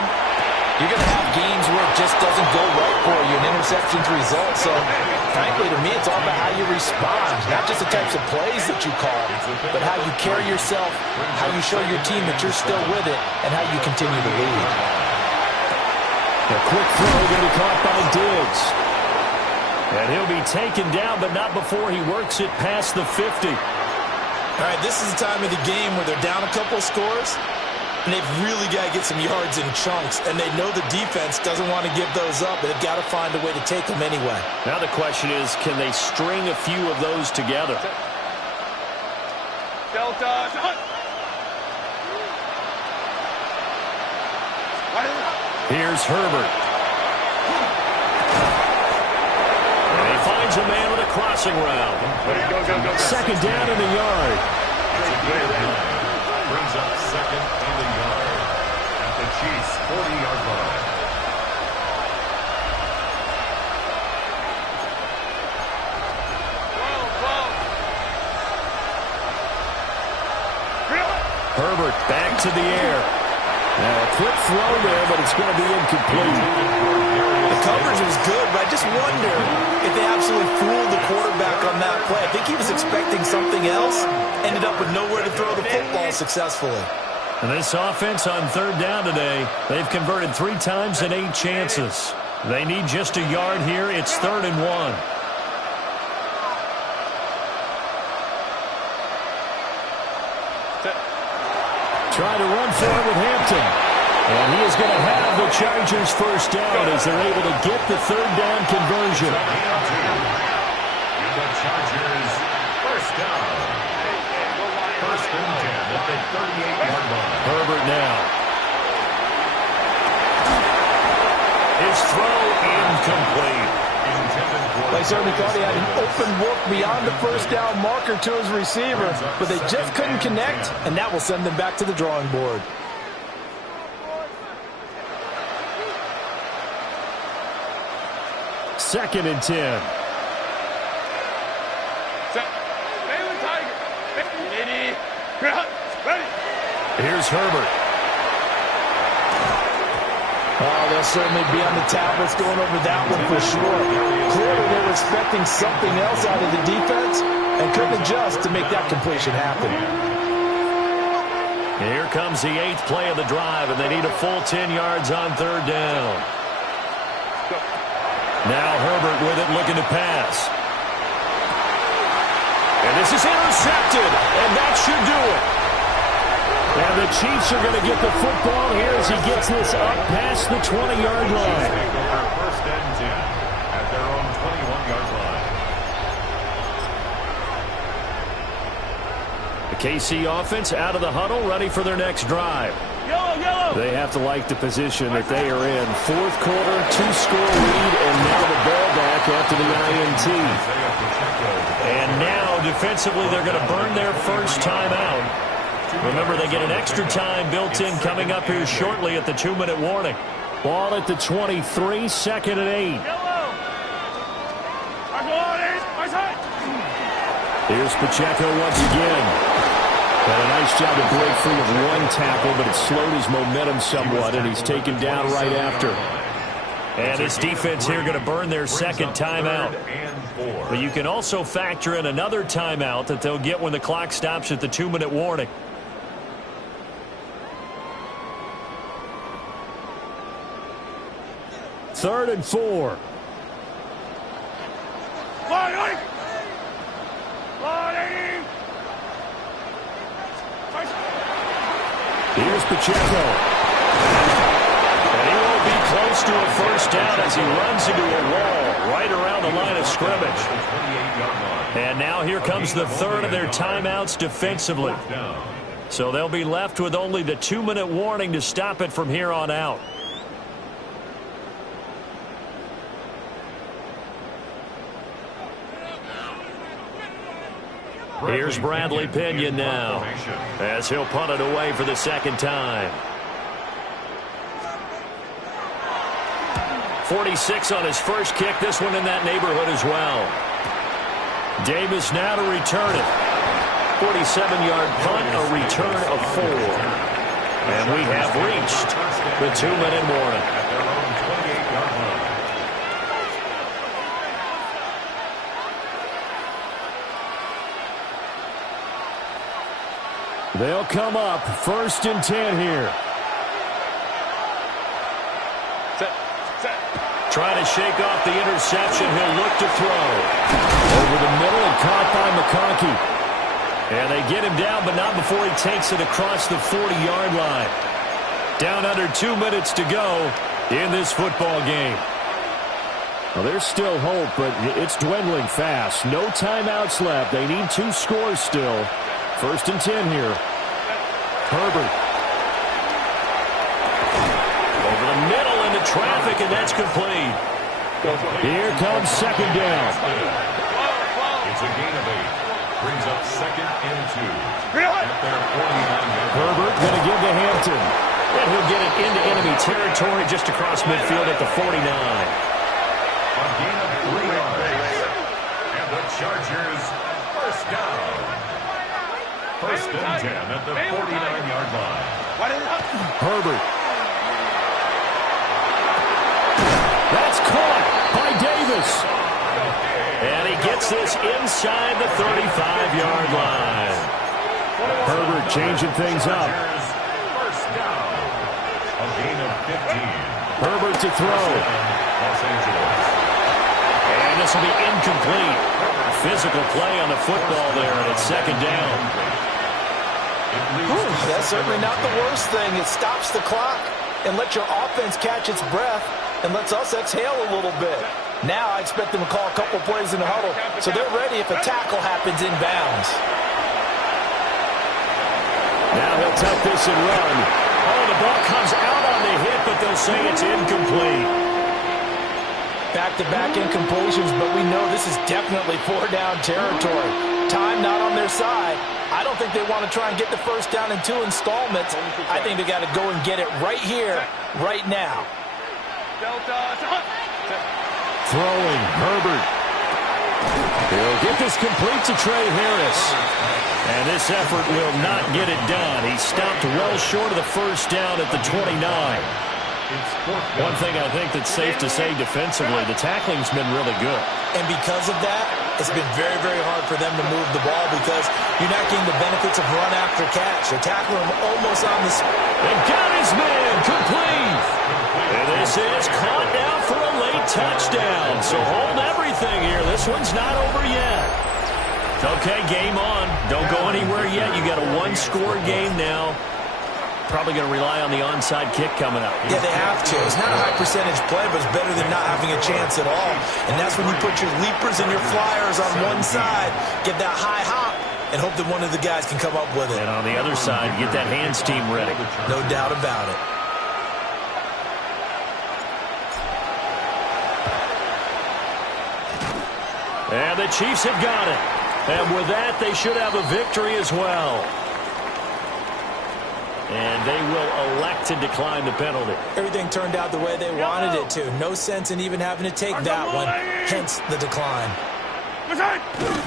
you're going to have games where it just doesn't go right for you, and interceptions result. So, frankly, to me, it's all about how you respond, not just the types of plays that you call, but how you carry yourself, how you show your team that you're still with it, and how you continue to lead. A quick throw going to be caught by Diggs. And he'll be taken down, but not before he works it past the 50. All right, this is the time of the game where they're down a couple of scores, and they've really got to get some yards in chunks, and they know the defense doesn't want to give those up, but they've got to find a way to take them anyway. Now the question is, can they string a few of those together? Delta. Here's Herbert. And he finds a man with a crossing route. Second down in the yard. Brings up second and a yard at the Chiefs' 40-yard line. Herbert back to the air. Now a quick throw there, but it's going to be incomplete. The coverage was good, but I just wonder if they absolutely fooled the quarterback on that play. I think he was expecting something else, ended up with nowhere to throw the football successfully. And this offense on third down today, they've converted 3 times in 8 chances. They need just a yard here. It's 3rd and 1. Trying to run for it with Hampton. And he is going to have the Chargers first down as they're able to get the 3rd down conversion. The Chargers first down. 1st and 10 at the 38-yard line. Herbert now. His throw incomplete. They certainly thought he had an open look beyond the first down marker to his receiver, but they just couldn't connect, and that will send them back to the drawing board. Second and 10. Here's Herbert. Oh, they'll certainly be on the tablets going over that one for sure. Clearly, they were expecting something else out of the defense and couldn't adjust to make that completion happen. Here comes the 8th play of the drive, and they need a full 10 yards on 3rd down. Now Herbert with it, looking to pass. And this is intercepted, and that should do it. And the Chiefs are going to get the football here as he gets this up past the 20-yard line. 1st and 10 at their own 21-yard line. The KC offense out of the huddle, ready for their next drive. They have to like the position that they are in. 4th quarter, 2-score lead, and now the ball back after the INT. And now, defensively, they're going to burn their first timeout. Remember, they get an extra time built in coming up here shortly at the 2-minute warning. Ball at the 23, 2nd and 8. Here's Pacheco once again. Had a nice job to break free of 1 tackle, but it slowed his momentum somewhat, and he's taken down right after. And this defense here going to burn their 2nd timeout. But you can also factor in another timeout that they'll get when the clock stops at the 2-minute warning. Third and 4. Here's Pacheco. And he won't be close to a first down as he runs into a wall right around the line of scrimmage. And now here comes the 3rd of their timeouts defensively. So they'll be left with only the 2-minute warning to stop it from here on out. Here's Bradley Pinion now as he'll punt it away for the 2nd time. 46 on his first kick. This one in that neighborhood as well. Davis now to return it. 47-yard punt, a return of 4. And we have reached the 2-minute warning. They'll come up 1st and 10 here. Trying to shake off the interception. He'll look to throw. Over the middle and caught by McConkey. And they get him down, but not before he takes it across the 40-yard line. Down under 2 minutes to go in this football game. Well, there's still hope, but it's dwindling fast. No timeouts left. They need 2 scores still. 1st and 10 here. Herbert. Over the middle into traffic, and that's complete. Here comes 2nd down. It's a gain of 8. Brings up 2nd and 2. At their 49. Herbert going to give to Hampton. And he'll get it into enemy territory just across midfield at the 49. A gain of 3 yards. And the Chargers, 1st down. 1st and 10 at the 49-yard line. Herbert. That's caught by Davis. And he gets this inside the 35-yard line. Herbert changing things up. 1st down. A gain of 15. Herbert to throw. Los Angeles. And this will be incomplete. Physical play on the football there, and it's 2nd down. That's certainly not the worst thing. It stops the clock and lets your offense catch its breath and lets us exhale a little bit. Now I expect them to call a couple plays in the huddle, so they're ready if a tackle happens inbounds. Now he'll tuck this and run. Oh, the ball comes out on the hit, but they'll say it's incomplete. Back-to-back incompletions, but we know this is definitely 4-down territory. Time not on their side. I don't think they want to try and get the 1st down in 2 installments. I think they got to go and get it right here, right now. Throwing, Herbert. He'll get this complete to Trey Harris. And this effort will not get it done. He stopped well short of the 1st down at the 29. One thing I think that's safe to say defensively, the tackling's been really good. And because of that, it's been very, very hard for them to move the ball because you're not getting the benefits of run after catch. They're tackling him almost on the spot. And got his man complete. And this is caught now for a late touchdown. So hold everything here. This one's not over yet. Okay, game on. Don't go anywhere yet. You got a 1-score game now. Probably going to rely on the onside kick coming up. Yeah, they have to. It's not a high percentage play, but it's better than not having a chance at all. And that's when you put your leapers and your flyers on one side, get that high hop, and hope that one of the guys can come up with it. And on the other side, get that hands team ready. No doubt about it. And the Chiefs have got it. And with that, they should have a victory as well. And they will elect to decline the penalty. Everything turned out the way they wanted it to. No sense in even having to take that one, hence the decline.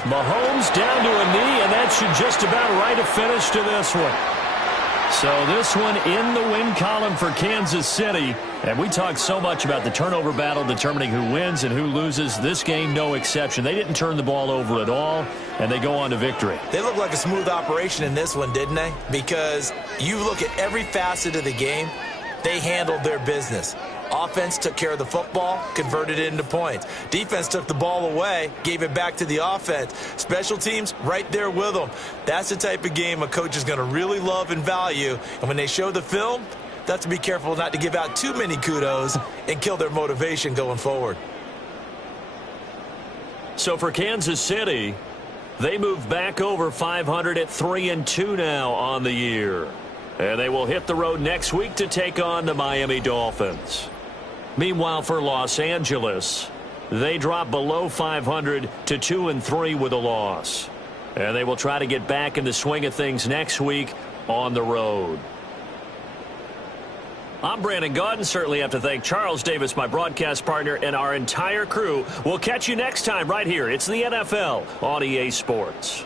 Mahomes down to a knee, and that should just about write a finish to this one. So this one in the win column for Kansas City. And we talked so much about the turnover battle determining who wins and who loses. This game, no exception. They didn't turn the ball over at all, and they go on to victory. They look like a smooth operation in this one, didn't they? Because you look at every facet of the game, they handled their business. Offense took care of the football, converted it into points. Defense took the ball away, gave it back to the offense. Special teams, right there with them. That's the type of game a coach is going to really love and value. And when they show the film, they have to be careful not to give out too many kudos and kill their motivation going forward. So for Kansas City, they move back over 500 at 3-2 now on the year. And they will hit the road next week to take on the Miami Dolphins. Meanwhile, for Los Angeles, they drop below 500 to 2-3 with a loss. And they will try to get back in the swing of things next week on the road. I'm Brandon Gaudin. Certainly have to thank Charles Davis, my broadcast partner, and our entire crew. We'll catch you next time right here. It's the NFL on EA Sports.